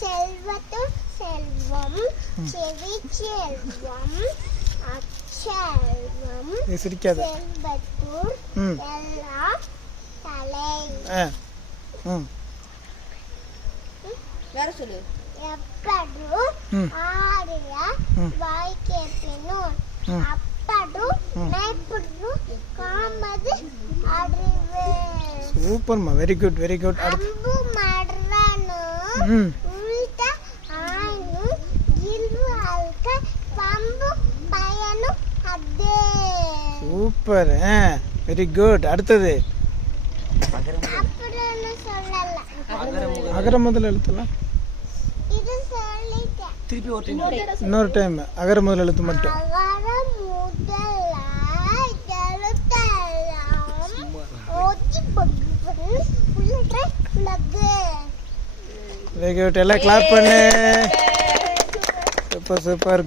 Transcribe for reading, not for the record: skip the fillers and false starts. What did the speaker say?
செல்வத்து செல்வம் செவி செல்வம் அச்செல்வம் செல்வத்தூர் எல்லாம் தலை. வேற சொல்லு. எப்படு ஆரிய வாய்க்கேப்பினும் அப்படு நைப்புடு காமது அறிவு. சூப்பர்மா, வெரி குட் வெரி குட். அம்பு மடரனு உள்ட ஆயனு இல்வால்க பம்பு பயனு அதே. Super, very good. அடுத்தது அப்படினு சொல்லல. அகர முதல் எழுத்துலாம் இது சொல்லிட்டேன். திருப்பி இன்னொரு டைம் அகர முதல் எழுத்து மட்டும். அகர முதல் எழுத்தெல்லாம் ஓதி பகுவன் உள்ளே உலகு. Very good. எல்லாம் கிளாப் பண்ணு. Super super.